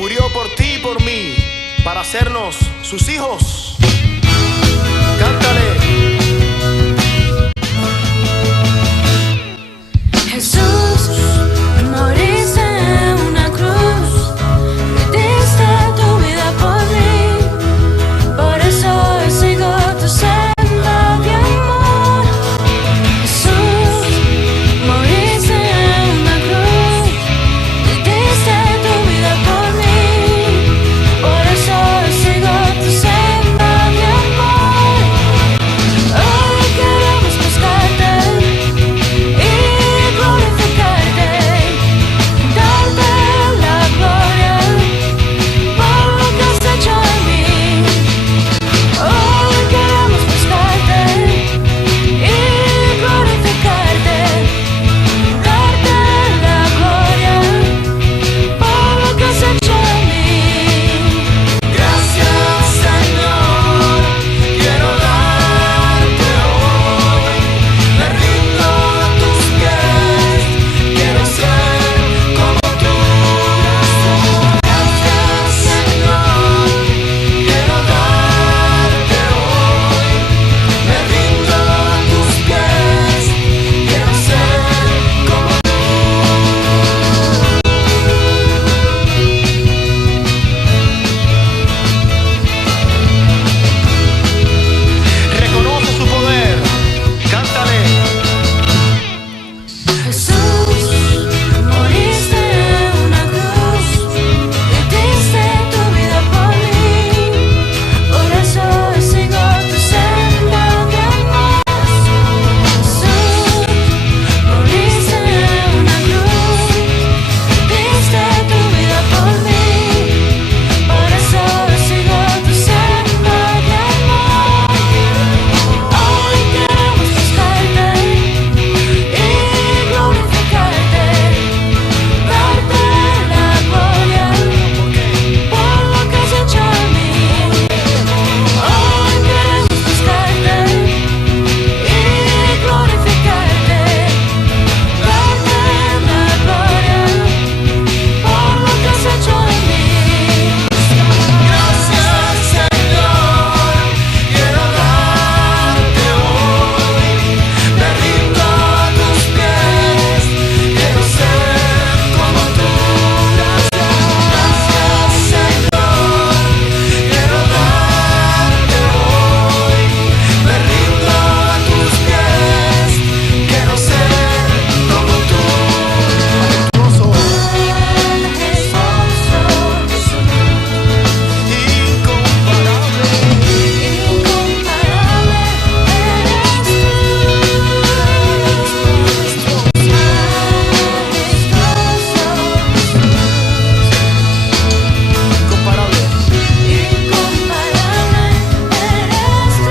murió por ti y por mí, para hacernos sus hijos. Cántale. Jesús, moriste en una cruz, diste tu vida por mí, por eso sigo tu senda de amor. Jesús, moriste en una cruz, diste tu vida por mí, por eso sigo tu senda de amor. Hoy queremos buscarte y glorificarte, darte la gloria por lo que has hecho en mí. Hoy queremos buscarte y glorificarte, darte la gloria por lo que has hecho en mí. Gracias, Señor, quiero darte hoy. Me rindo a tus pies, quiero ser como tú. Gracias, Señor, quiero darte hoy. Me rindo a tus pies, quiero ser como tú. Reconoce su poder. Cántale. Jesús, moriste en una cruz y diste tu vida por mí, por eso sigo tu senda de amor. Jesús, moriste en una cruz y diste tu vida por mí, por eso sigo tu senda de amor. Hoy queremos buscarte y glorificarte, darte la gloria por lo que has hecho en mí. Hoy queremos buscarte y glorificarte, darte la gloria por lo que has hecho en mí. Gracias, Señor, quiero darte hoy. Me rindo a tus pies, quiero ser como tú. Gracias, Señor, quiero darte hoy. Me rindo a tus pies, quiero ser como tú. Incomparable. Incomparable eres tú, Incomparable. incomparable eres tú.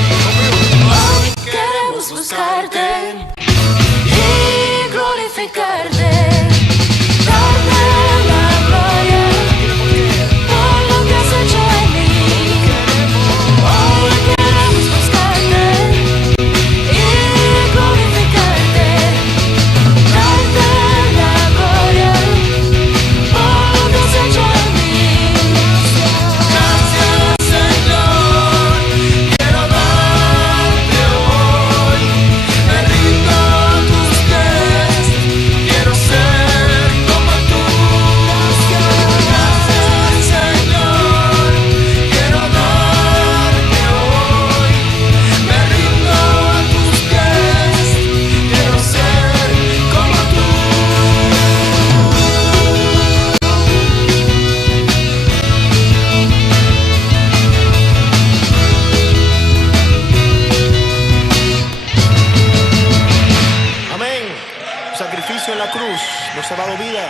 Hoy queremos buscarte y glorificarte, darte la gloria por lo que has hecho en mí. Hoy queremos buscarte y glorificarte, darte la gloria por lo que has hecho en mí. Gracias, Señor, quiero darte hoy. Me rindo a tus pies, quiero ser como tú. Gracias, Señor, quiero darte hoy. Me rindo a tus pies, quiero ser como tú. Amén. Sacrificio en la cruz nos ha dado vida.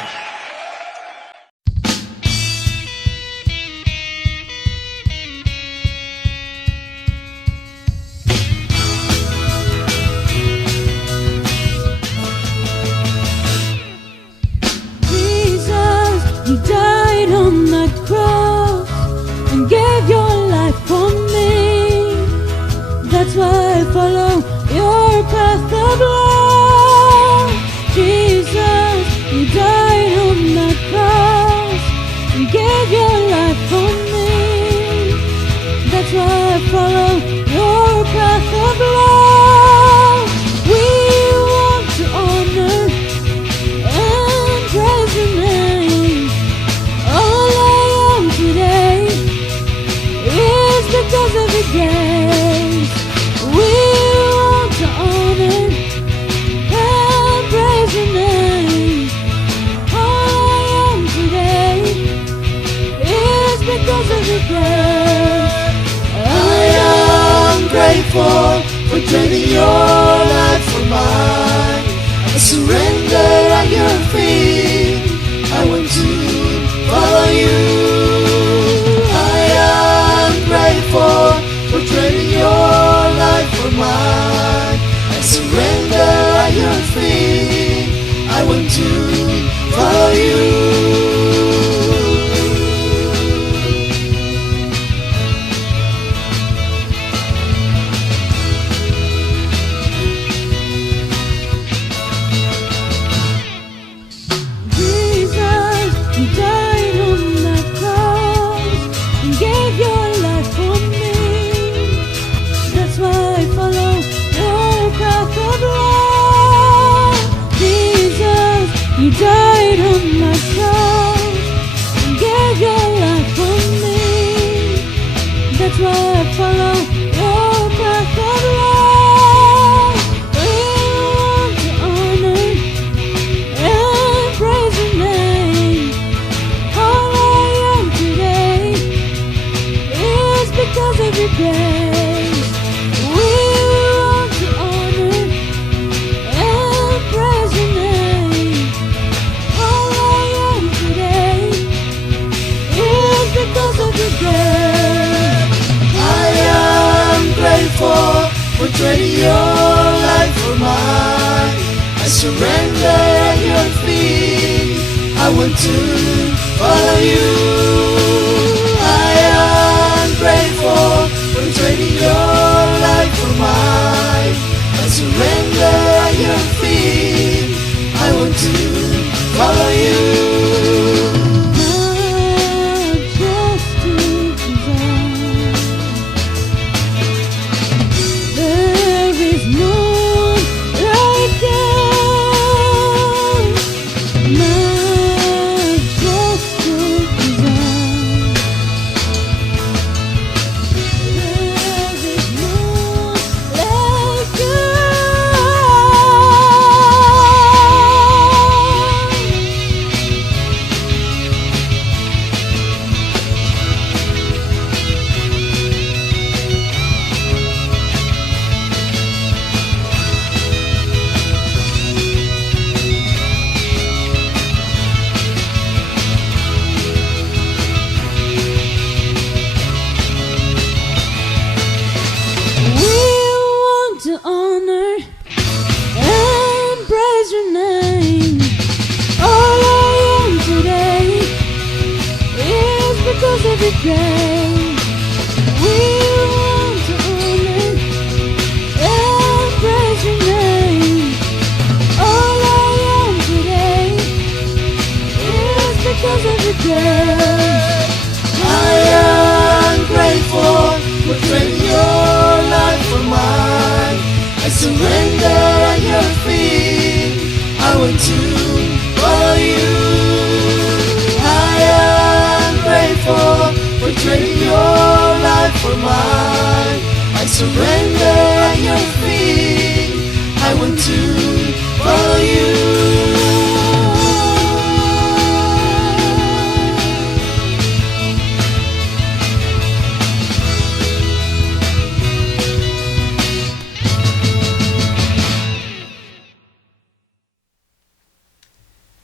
follow you. You died on my cross and gave your life for me. That's why I follow your path of love. We want to honor and praise your name. All I am today is because of your grace. We want to honor and praise your name. All I am today is because of your grace. I am grateful for trading your life for mine. I surrender at your feet. I want to follow you. I am grateful for trading your life for mine. I surrender at your feet. I want to follow you.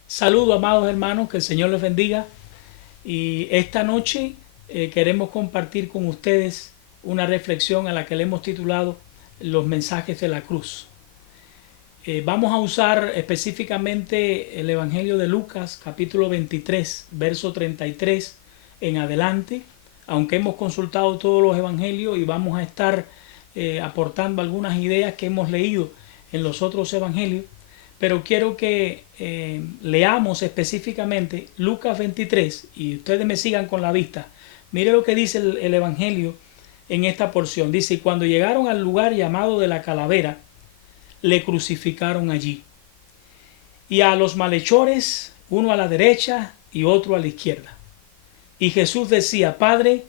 Saludos, amados hermanos, que el Señor les bendiga. Y esta noche queremos compartir con ustedes una reflexión a la que le hemos titulado Los mensajes de la cruz. Vamos a usar específicamente el Evangelio de Lucas, capítulo 23, verso 33 en adelante, aunque hemos consultado todos los evangelios y vamos a estar aportando algunas ideas que hemos leído en los otros evangelios, pero quiero que leamos específicamente Lucas 23 y ustedes me sigan con la vista. Mire lo que dice el evangelio en esta porción. Dice: y cuando llegaron al lugar llamado de la Calavera, le crucificaron allí, y a los malhechores, uno a la derecha y otro a la izquierda. Y Jesús decía: Padre,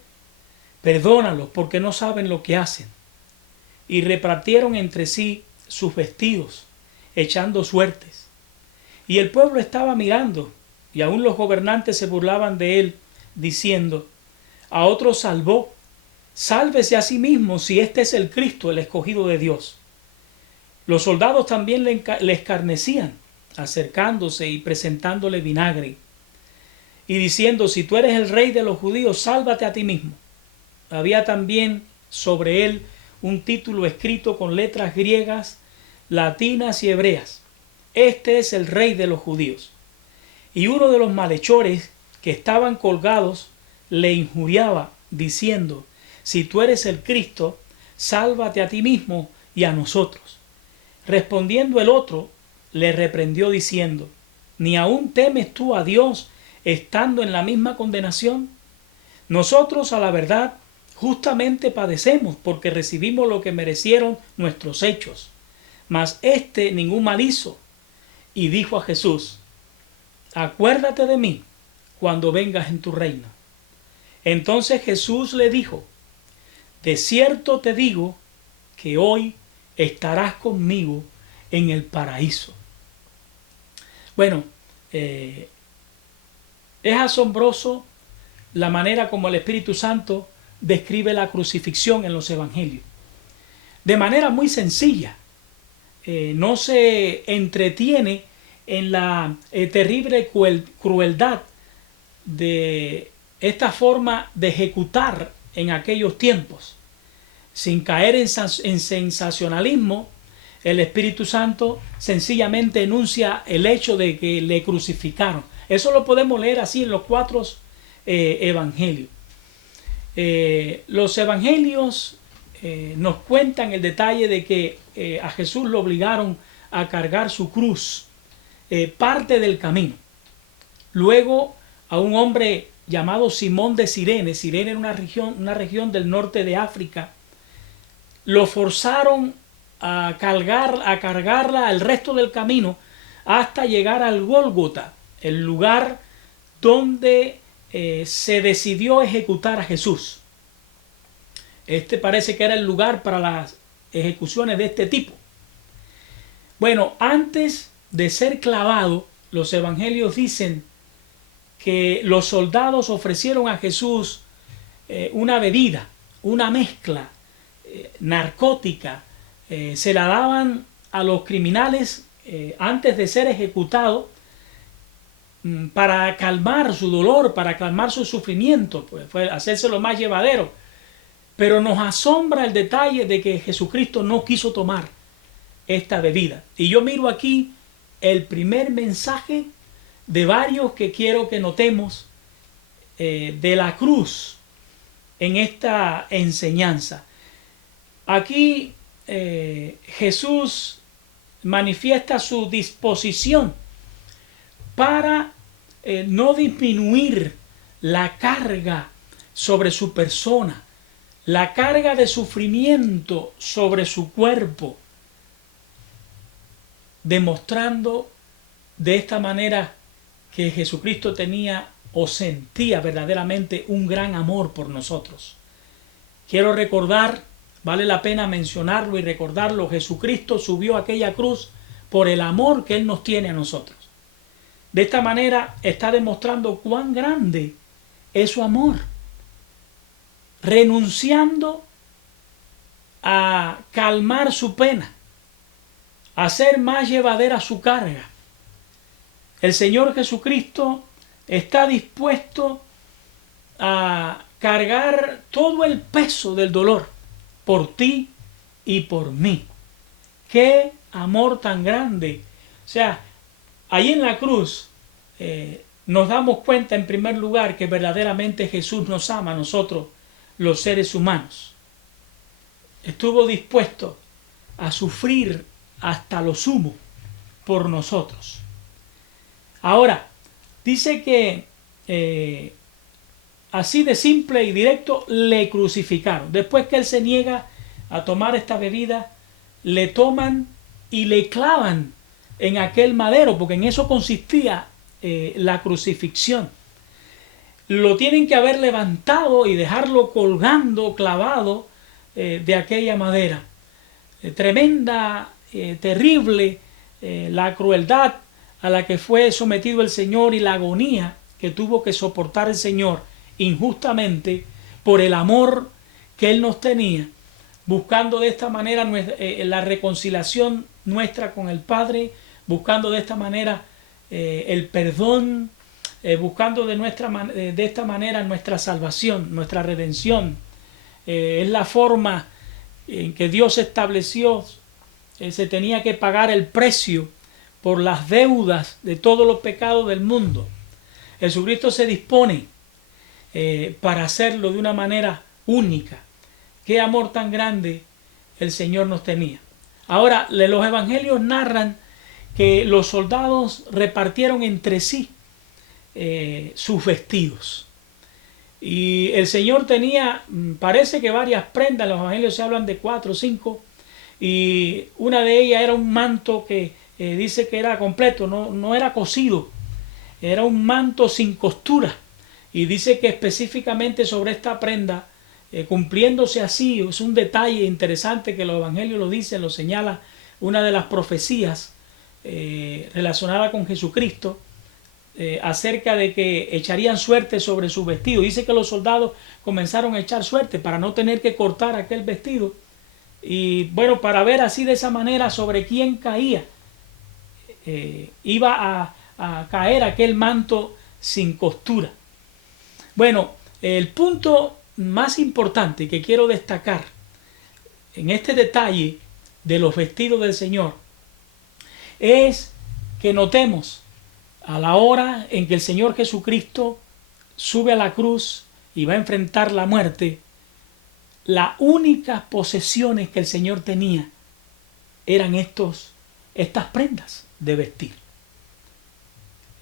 perdónalos, porque no saben lo que hacen. Y repartieron entre sí sus vestidos, echando suertes. Y el pueblo estaba mirando, y aún los gobernantes se burlaban de él, diciendo: a otro salvó, sálvese a sí mismo, si este es el Cristo, el escogido de Dios. Los soldados también le escarnecían, acercándose y presentándole vinagre, y diciendo: si tú eres el rey de los judíos, sálvate a ti mismo. Había también sobre él un título escrito con letras griegas, latinas y hebreas: este es el rey de los judíos. Y uno de los malhechores que estaban colgados le injuriaba, diciendo: si tú eres el Cristo, sálvate a ti mismo y a nosotros. Respondiendo el otro, le reprendió diciendo: ¿ni aún temes tú a Dios estando en la misma condenación? Nosotros, a la verdad, justamente padecemos, porque recibimos lo que merecieron nuestros hechos. Mas éste ningún mal hizo. Y dijo a Jesús: acuérdate de mí cuando vengas en tu reino. Entonces Jesús le dijo: de cierto te digo que hoy estarás conmigo en el paraíso. Bueno, es asombroso la manera como el Espíritu Santo describe la crucifixión en los evangelios. De manera muy sencilla. No se entretiene en la terrible crueldad de esta forma de ejecutar en aquellos tiempos. Sin caer en sensacionalismo, el Espíritu Santo sencillamente enuncia el hecho de que le crucificaron. Eso lo podemos leer así en los 4 evangelios. Los evangelios nos cuentan el detalle de que a Jesús lo obligaron a cargar su cruz parte del camino. Luego a un hombre llamado Simón de Cirene. Cirene era una región del norte de África. Lo forzaron a cargarla el resto del camino hasta llegar al Gólgota, el lugar donde se decidió ejecutar a Jesús. Este parece que era el lugar para las ejecuciones de este tipo. Bueno, antes de ser clavado, los evangelios dicen que los soldados ofrecieron a Jesús una bebida, una mezcla narcótica. Se la daban a los criminales antes de ser ejecutados para calmar su dolor, para calmar su sufrimiento, pues fue hacérselo más llevadero. Pero nos asombra el detalle de que Jesucristo no quiso tomar esta bebida. Y yo miro aquí el primer mensaje de varios que quiero que notemos de la cruz en esta enseñanza. Aquí Jesús manifiesta su disposición para no disminuir la carga sobre su persona, la carga de sufrimiento sobre su cuerpo, demostrando de esta manera que Jesucristo tenía o sentía verdaderamente un gran amor por nosotros. Quiero recordar, vale la pena mencionarlo y recordarlo, Jesucristo subió a aquella cruz por el amor que Él nos tiene a nosotros. De esta manera está demostrando cuán grande es su amor, renunciando a calmar su pena, a hacer más llevadera su carga. El Señor Jesucristo está dispuesto a cargar todo el peso del dolor por ti y por mí. ¡Qué amor tan grande! O sea, ahí en la cruz nos damos cuenta en primer lugar que verdaderamente Jesús nos ama a nosotros, los seres humanos. Estuvo dispuesto a sufrir hasta lo sumo por nosotros. Ahora, dice que así de simple y directo le crucificaron. Después que Él se niega a tomar esta bebida, le toman y le clavan en aquel madero, porque en eso consistía la crucifixión. Lo tienen que haber levantado y dejarlo colgando, clavado de aquella madera. Tremenda, terrible la crueldad a la que fue sometido el Señor y la agonía que tuvo que soportar el Señor injustamente por el amor que Él nos tenía, buscando de esta manera la reconciliación nuestra con el Padre, buscando de esta manera el perdón, buscando de esta manera nuestra salvación, nuestra redención. Es la forma en que Dios estableció, se tenía que pagar el precio por las deudas de todos los pecados del mundo. Jesucristo se dispone para hacerlo de una manera única. Qué amor tan grande el Señor nos tenía. Ahora, los evangelios narran que los soldados repartieron entre sí sus vestidos. Y el Señor tenía, parece que varias prendas, los evangelios se hablan de 4 o 5, y una de ellas era un manto que dice que era completo, no era cosido, era un manto sin costura. Y dice que específicamente sobre esta prenda, cumpliéndose así, es un detalle interesante que los evangelios lo dicen, lo señala una de las profecías relacionada con Jesucristo, acerca de que echarían suerte sobre su vestido. Dice que los soldados comenzaron a echar suerte para no tener que cortar aquel vestido, y bueno, para ver así de esa manera sobre quién caía, iba a caer aquel manto sin costura. Bueno, el punto más importante que quiero destacar en este detalle de los vestidos del Señor es que notemos a la hora en que el Señor Jesucristo sube a la cruz y va a enfrentar la muerte, las únicas posesiones que el Señor tenía eran estas prendas de vestir.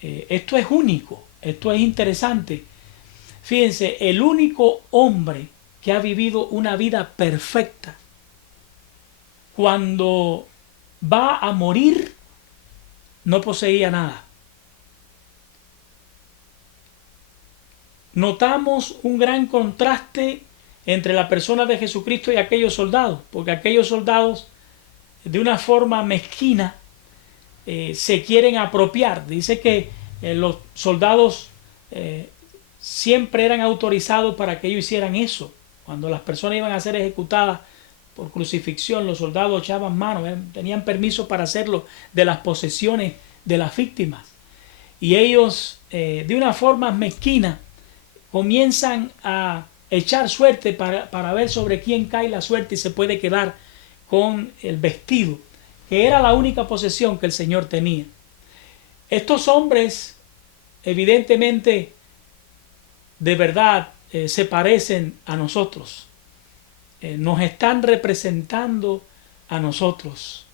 Esto es único, esto es interesante. Fíjense, el único hombre que ha vivido una vida perfecta, cuando va a morir, no poseía nada. Notamos un gran contraste entre la persona de Jesucristo y aquellos soldados, porque aquellos soldados de una forma mezquina se quieren apropiar. Dice que los soldados siempre eran autorizados para que ellos hicieran eso. Cuando las personas iban a ser ejecutadas por crucifixión, los soldados echaban mano, tenían permiso para hacerlo de las posesiones de las víctimas. Y ellos, de una forma mezquina, comienzan a echar suerte para ver sobre quién cae la suerte y se puede quedar con el vestido, que era la única posesión que el Señor tenía. Estos hombres, evidentemente, de verdad, se parecen a nosotros. Nos están representando a nosotros.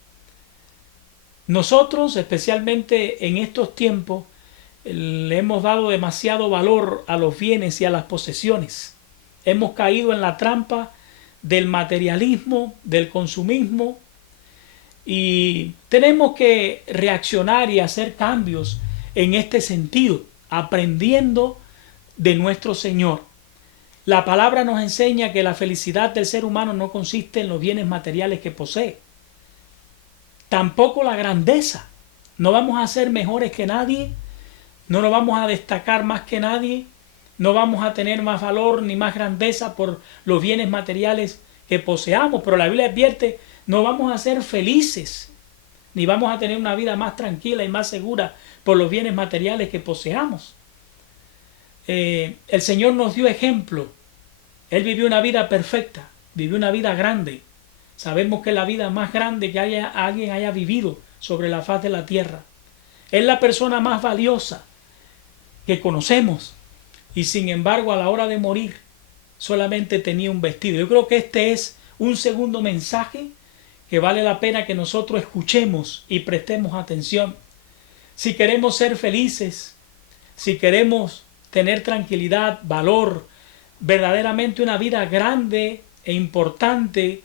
Nosotros, especialmente en estos tiempos, le hemos dado demasiado valor a los bienes y a las posesiones. Hemos caído en la trampa del materialismo, del consumismo, y tenemos que reaccionar y hacer cambios en este sentido, aprendiendo de nuestro Señor. La palabra nos enseña que la felicidad del ser humano no consiste en los bienes materiales que posee, tampoco la grandeza. No vamos a ser mejores que nadie, no nos vamos a destacar más que nadie, no vamos a tener más valor ni más grandeza por los bienes materiales que poseamos, pero la Biblia advierte, no vamos a ser felices, ni vamos a tener una vida más tranquila y más segura por los bienes materiales que poseamos. El Señor nos dio ejemplo. Él vivió una vida perfecta, vivió una vida grande. Sabemos que es la vida más grande que alguien haya vivido sobre la faz de la tierra. Es la persona más valiosa que conocemos, y sin embargo a la hora de morir solamente tenía un vestido. Yo creo que este es un segundo mensaje que vale la pena que nosotros escuchemos y prestemos atención. Si queremos ser felices, si queremos tener tranquilidad, valor, verdaderamente una vida grande e importante,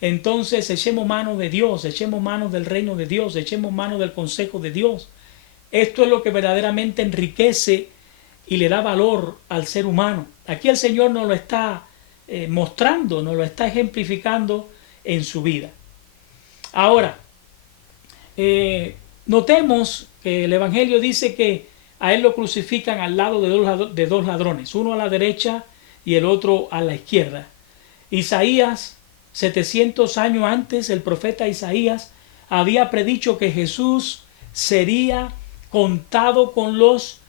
entonces echemos mano de Dios, echemos mano del reino de Dios, echemos mano del consejo de Dios. Esto es lo que verdaderamente enriquece y le da valor al ser humano. Aquí el Señor nos lo está mostrando, nos lo está ejemplificando en su vida. Ahora, notemos que el Evangelio dice que a él lo crucifican al lado de dos ladrones, uno a la derecha y el otro a la izquierda. Isaías, 700 años antes, el profeta Isaías había predicho que Jesús sería contado con los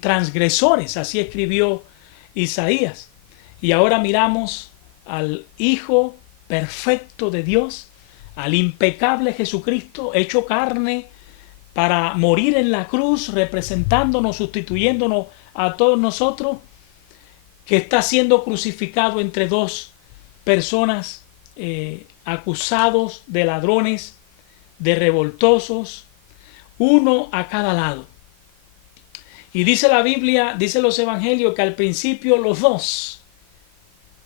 transgresores, así escribió Isaías. Y ahora miramos al Hijo perfecto de Dios, al impecable Jesucristo, hecho carne, para morir en la cruz, representándonos, sustituyéndonos a todos nosotros, que está siendo crucificado entre dos personas acusados de ladrones, de revoltosos, uno a cada lado. Y dice la Biblia, dice los evangelios, que al principio los dos,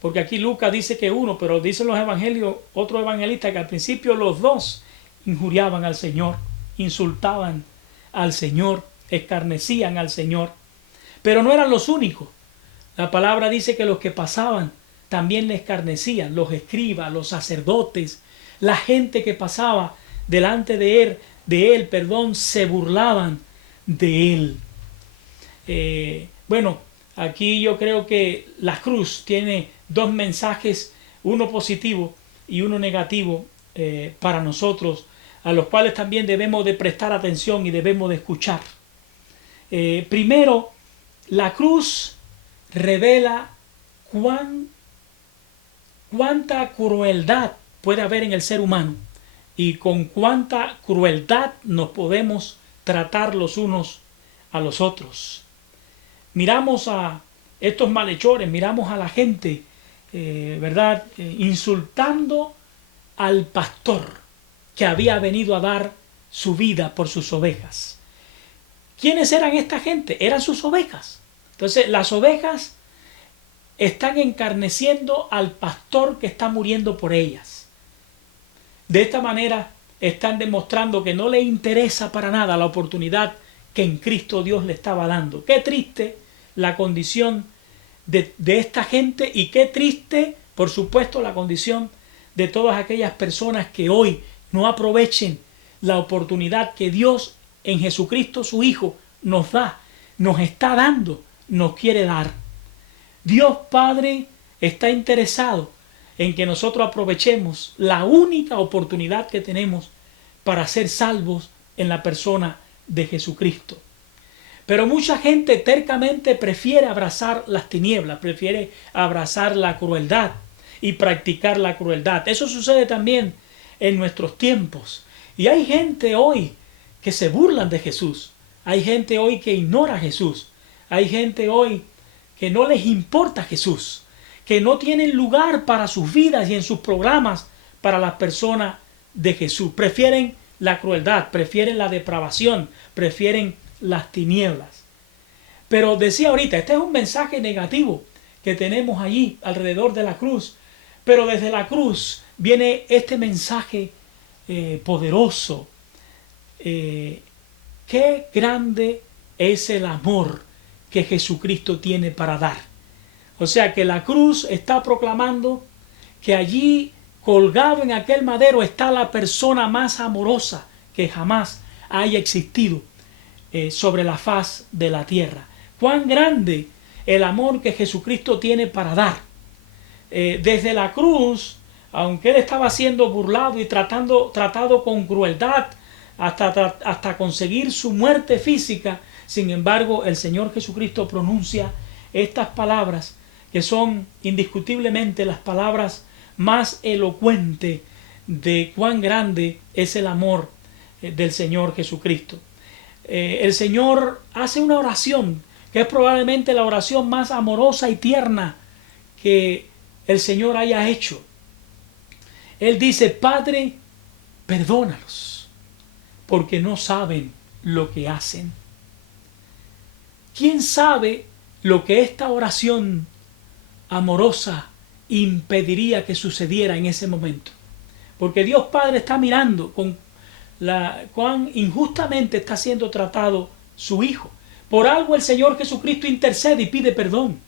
porque aquí Lucas dice que uno, pero dicen los evangelios, otro evangelista, que al principio los dos injuriaban al Señor, insultaban al Señor, escarnecían al Señor. Pero no eran los únicos. La palabra dice que los que pasaban también le escarnecían, los escribas, los sacerdotes, la gente que pasaba delante de él, se burlaban de él. Bueno, aquí yo creo que la cruz tiene dos mensajes, uno positivo y uno negativo para nosotros, a los cuales también debemos de prestar atención y debemos de escuchar. Primero, la cruz revela cuánta crueldad puede haber en el ser humano y con cuánta crueldad nos podemos tratar los unos a los otros. Miramos a estos malhechores, miramos a la gente, ¿verdad? Insultando al pastor que había venido a dar su vida por sus ovejas. ¿Quiénes eran esta gente? Eran sus ovejas. Entonces las ovejas están encarneciendo al pastor que está muriendo por ellas. De esta manera están demostrando que no le interesa para nada la oportunidad que en Cristo Dios le estaba dando. Qué triste la condición de esta gente, y qué triste, por supuesto, la condición de todas aquellas personas que hoy no aprovechen la oportunidad que Dios en Jesucristo su Hijo nos da, nos está dando, nos quiere dar. Dios Padre está interesado en que nosotros aprovechemos la única oportunidad que tenemos para ser salvos en la persona de Jesucristo. Pero mucha gente tercamente prefiere abrazar las tinieblas, prefiere abrazar la crueldad y practicar la crueldad. Eso sucede también en nuestros tiempos. Y hay gente hoy que se burlan de Jesús. Hay gente hoy que ignora a Jesús. Hay gente hoy que no les importa Jesús, que no tienen lugar para sus vidas y en sus programas para las personas de Jesús. Prefieren la crueldad, prefieren la depravación, prefieren las tinieblas. Pero decía ahorita, este es un mensaje negativo que tenemos allí alrededor de la cruz, pero desde la cruz viene este mensaje poderoso. Qué grande es el amor que Jesucristo tiene para dar. O sea que la cruz está proclamando que allí colgado en aquel madero está la persona más amorosa que jamás haya existido sobre la faz de la tierra. Cuán grande el amor que Jesucristo tiene para dar. Desde la cruz, aunque él estaba siendo burlado y tratado con crueldad hasta conseguir su muerte física, sin embargo el Señor Jesucristo pronuncia estas palabras que son indiscutiblemente las palabras más elocuentes de cuán grande es el amor del Señor Jesucristo. El Señor hace una oración que es probablemente la oración más amorosa y tierna que el Señor haya hecho. Él dice: Padre, perdónalos, porque no saben lo que hacen. ¿Quién sabe lo que esta oración amorosa impediría que sucediera en ese momento? Porque Dios Padre está mirando con cuán injustamente está siendo tratado su Hijo. Por algo el Señor Jesucristo intercede y pide perdón.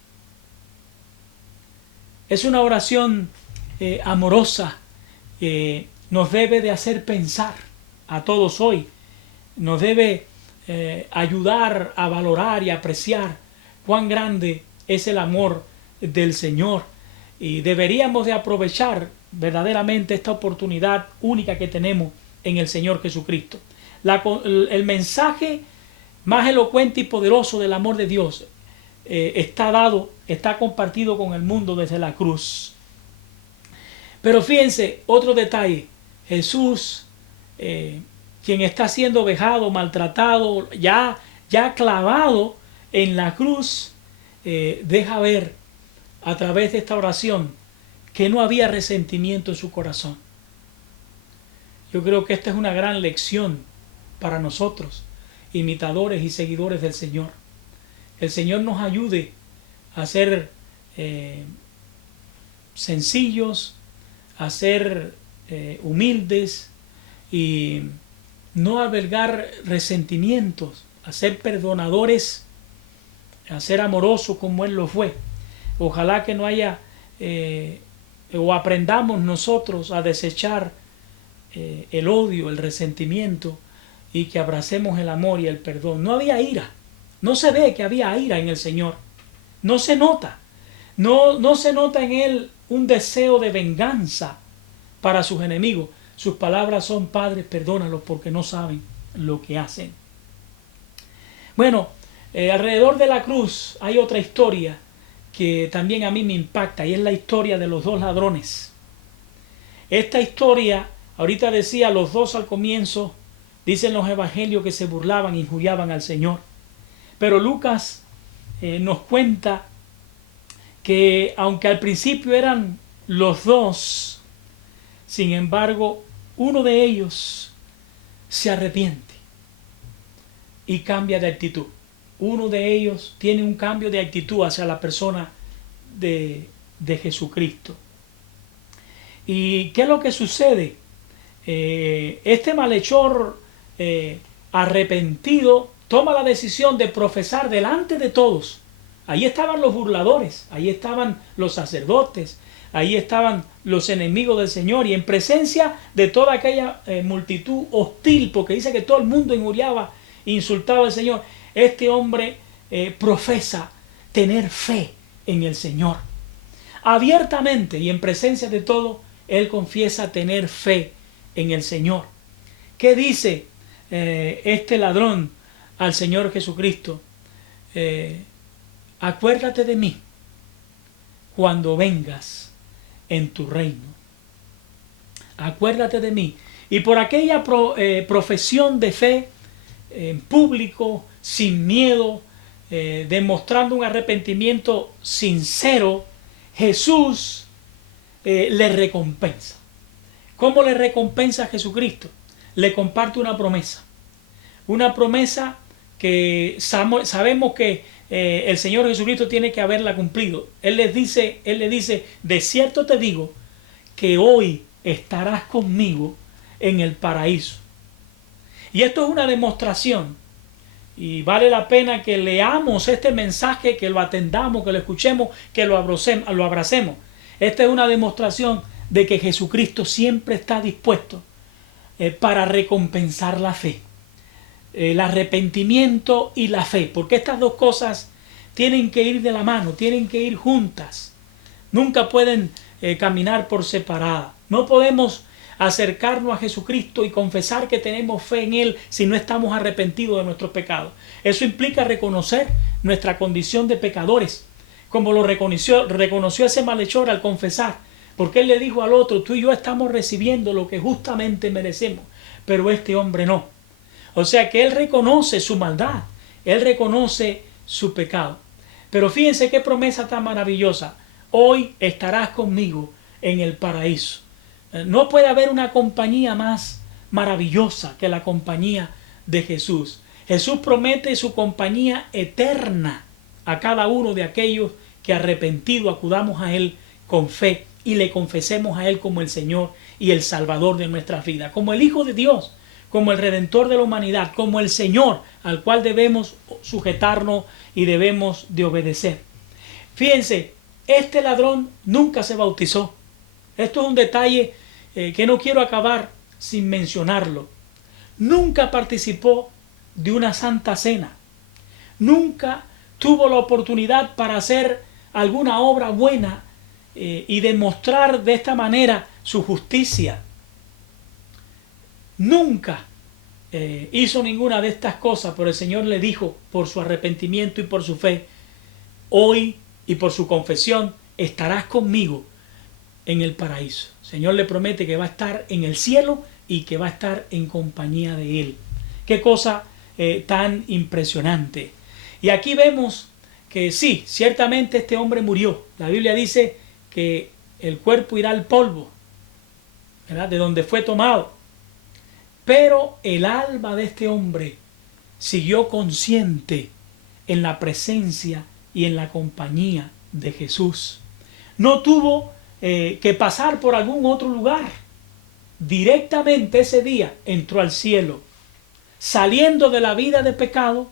Es una oración amorosa que nos debe de hacer pensar a todos hoy. Nos debe ayudar a valorar y apreciar cuán grande es el amor del Señor. Y deberíamos de aprovechar verdaderamente esta oportunidad única que tenemos en el Señor Jesucristo. El mensaje más elocuente y poderoso del amor de Dios está compartido con el mundo desde la cruz. Pero fíjense, otro detalle. Jesús quien está siendo vejado, maltratado, ya clavado en la cruz, deja ver a través de esta oración que no había resentimiento en su corazón. Yo creo que esta es una gran lección para nosotros, imitadores y seguidores del Señor. El Señor nos ayude a ser sencillos, a ser humildes y no albergar resentimientos, a ser perdonadores, a ser amorosos como Él lo fue. Ojalá que no haya o aprendamos nosotros a desechar el odio, el resentimiento, y que abracemos el amor y el perdón. No había ira, no se ve que había ira en el Señor, no se nota, no se nota en Él un deseo de venganza para sus enemigos. Sus palabras son: Padre, perdónalos porque no saben lo que hacen. Bueno, alrededor de la cruz hay otra historia que también a mí me impacta, y es la historia de los dos ladrones. Esta historia, ahorita decía, los dos al comienzo, dicen los evangelios que se burlaban e injuriaban al Señor. Pero Lucas nos cuenta que aunque al principio eran los dos, sin embargo, uno de ellos se arrepiente y cambia de actitud. Uno de ellos tiene un cambio de actitud hacia la persona de Jesucristo. ¿Y qué es lo que sucede? Este malhechor arrepentido toma la decisión de profesar delante de todos. Ahí estaban los burladores, ahí estaban los sacerdotes, ahí estaban los enemigos del Señor, y en presencia de toda aquella multitud hostil, porque dice que todo el mundo injuriaba, insultaba al Señor, este hombre profesa tener fe en el Señor. Abiertamente y en presencia de todo, él confiesa tener fe en el Señor. ¿Qué dice este ladrón al Señor Jesucristo? Acuérdate de mí cuando vengas en tu reino. Acuérdate de mí. Y por aquella profesión de fe en público, sin miedo, demostrando un arrepentimiento sincero, Jesús le recompensa. ¿Cómo le recompensa a Jesucristo? Le comparte una promesa. Una promesa que sabemos que el Señor Jesucristo tiene que haberla cumplido. Él le dice, de cierto te digo que hoy estarás conmigo en el paraíso. Y esto es una demostración, y vale la pena que leamos este mensaje, que lo atendamos, que lo escuchemos, que lo abracemos. Esta es una demostración de que Jesucristo siempre está dispuesto para recompensar la fe, el arrepentimiento y la fe, porque estas dos cosas tienen que ir de la mano, tienen que ir juntas, nunca pueden caminar por separada. No podemos acercarnos a Jesucristo y confesar que tenemos fe en Él si no estamos arrepentidos de nuestros pecados. Eso implica reconocer nuestra condición de pecadores, como lo reconoció ese malhechor al confesar, porque él le dijo al otro: tú y yo estamos recibiendo lo que justamente merecemos, pero este hombre no. O sea que él reconoce su maldad, él reconoce su pecado. Pero fíjense qué promesa tan maravillosa: hoy estarás conmigo en el paraíso. No puede haber una compañía más maravillosa que la compañía de Jesús. Jesús promete su compañía eterna a cada uno de aquellos que arrepentidos acudamos a Él con fe y le confesemos a Él como el Señor y el Salvador de nuestras vidas, como el Hijo de Dios, como el Redentor de la humanidad, como el Señor al cual debemos sujetarnos y debemos de obedecer. Fíjense, este ladrón nunca se bautizó. Esto es un detalle que no quiero acabar sin mencionarlo. Nunca participó de una santa cena. Nunca tuvo la oportunidad para hacer alguna obra buena y demostrar de esta manera su justicia. Nunca hizo ninguna de estas cosas, pero el Señor le dijo, por su arrepentimiento y por su fe, hoy y por su confesión, estarás conmigo en el paraíso. El Señor le promete que va a estar en el cielo y que va a estar en compañía de Él. Qué cosa tan impresionante. Y aquí vemos que sí, ciertamente este hombre murió. La Biblia dice que el cuerpo irá al polvo, ¿verdad?, de donde fue tomado. Pero el alma de este hombre siguió consciente en la presencia y en la compañía de Jesús. No tuvo que pasar por algún otro lugar. Directamente ese día entró al cielo, saliendo de la vida de pecado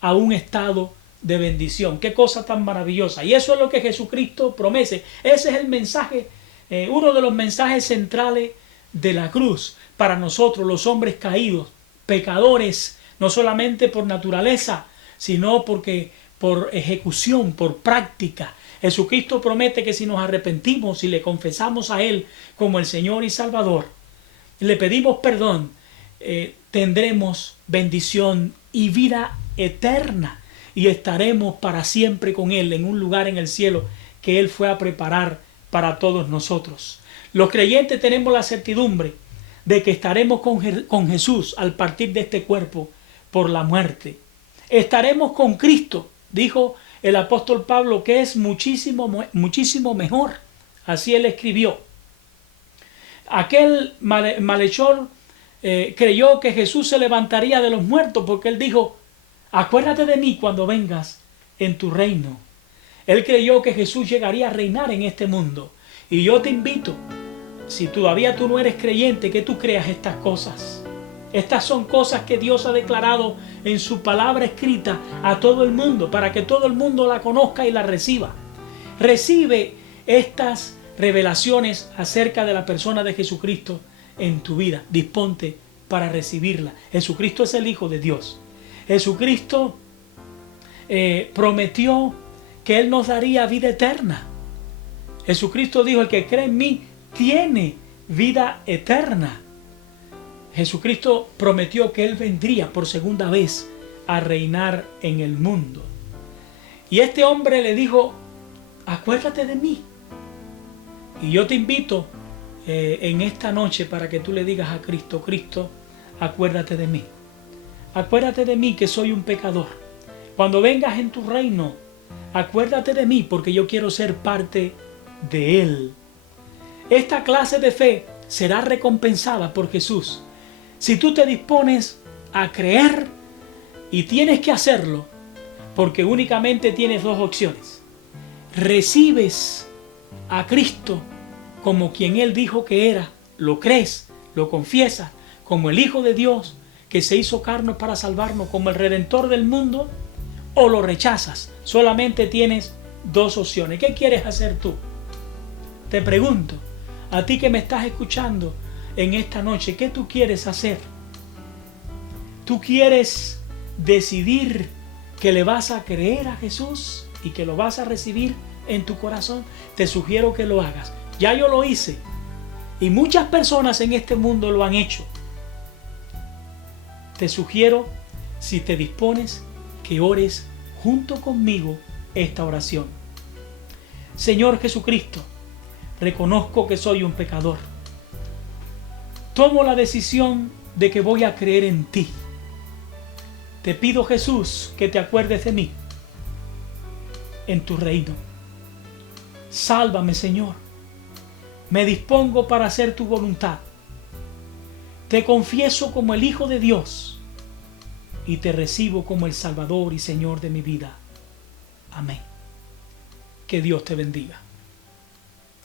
a un estado de bendición. Qué cosa tan maravillosa. Y eso es lo que Jesucristo promete. Ese es el mensaje, uno de los mensajes centrales de la cruz para nosotros, los hombres caídos, pecadores, no solamente por naturaleza, sino porque por ejecución, por práctica. Jesucristo promete que si nos arrepentimos y le confesamos a Él como el Señor y Salvador, le pedimos perdón, tendremos bendición y vida eterna, y estaremos para siempre con Él en un lugar en el cielo que Él fue a preparar para todos nosotros. Los creyentes tenemos la certidumbre de que estaremos con Jesús al partir de este cuerpo por la muerte. Estaremos con Cristo, dijo el apóstol Pablo, que es muchísimo, muchísimo mejor. Así él escribió. Aquel malhechor creyó que Jesús se levantaría de los muertos, porque él dijo: acuérdate de mí cuando vengas en tu reino. Él creyó que Jesús llegaría a reinar en este mundo. Y yo te invito, si todavía tú no eres creyente, que tú creas estas cosas. Estas son cosas que Dios ha declarado en su palabra escrita a todo el mundo, para que todo el mundo la conozca y la reciba. Recibe estas revelaciones acerca de la persona de Jesucristo en tu vida. Disponte para recibirla. Jesucristo es el Hijo de Dios. Jesucristo prometió que Él nos daría vida eterna. Jesucristo dijo: el que cree en mí tiene vida eterna. Jesucristo prometió que Él vendría por segunda vez a reinar en el mundo. Y este hombre le dijo: acuérdate de mí. Y yo te invito en esta noche para que tú le digas a Cristo: Cristo, acuérdate de mí. Acuérdate de mí, que soy un pecador. Cuando vengas en tu reino, acuérdate de mí, porque yo quiero ser parte de Él. Esta clase de fe será recompensada por Jesús si tú te dispones a creer, y tienes que hacerlo, porque únicamente tienes dos opciones. Recibes a Cristo como quien Él dijo que era, lo crees, lo confiesas como el Hijo de Dios que se hizo carne para salvarnos, como el Redentor del mundo, o lo rechazas. Solamente tienes dos opciones. ¿Qué quieres hacer tú? Te pregunto, a ti que me estás escuchando en esta noche, ¿qué tú quieres hacer? ¿Tú quieres decidir que le vas a creer a Jesús y que lo vas a recibir en tu corazón? Te sugiero que lo hagas. Ya yo lo hice, y muchas personas en este mundo lo han hecho. Te sugiero, si te dispones, que ores junto conmigo esta oración. Señor Jesucristo, reconozco que soy un pecador. Tomo la decisión de que voy a creer en ti. Te pido, Jesús, que te acuerdes de mí en tu reino. Sálvame, Señor. Me dispongo para hacer tu voluntad. Te confieso como el Hijo de Dios y te recibo como el Salvador y Señor de mi vida. Amén. Que Dios te bendiga.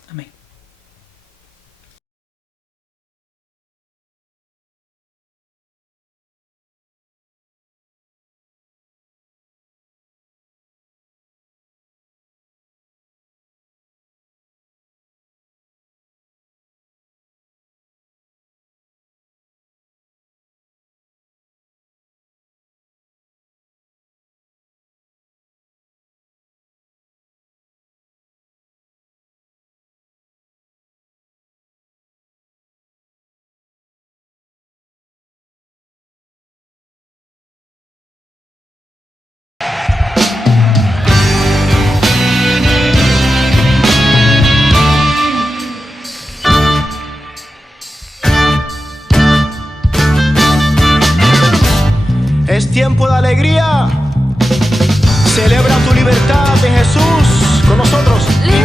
Amén. Con nosotros.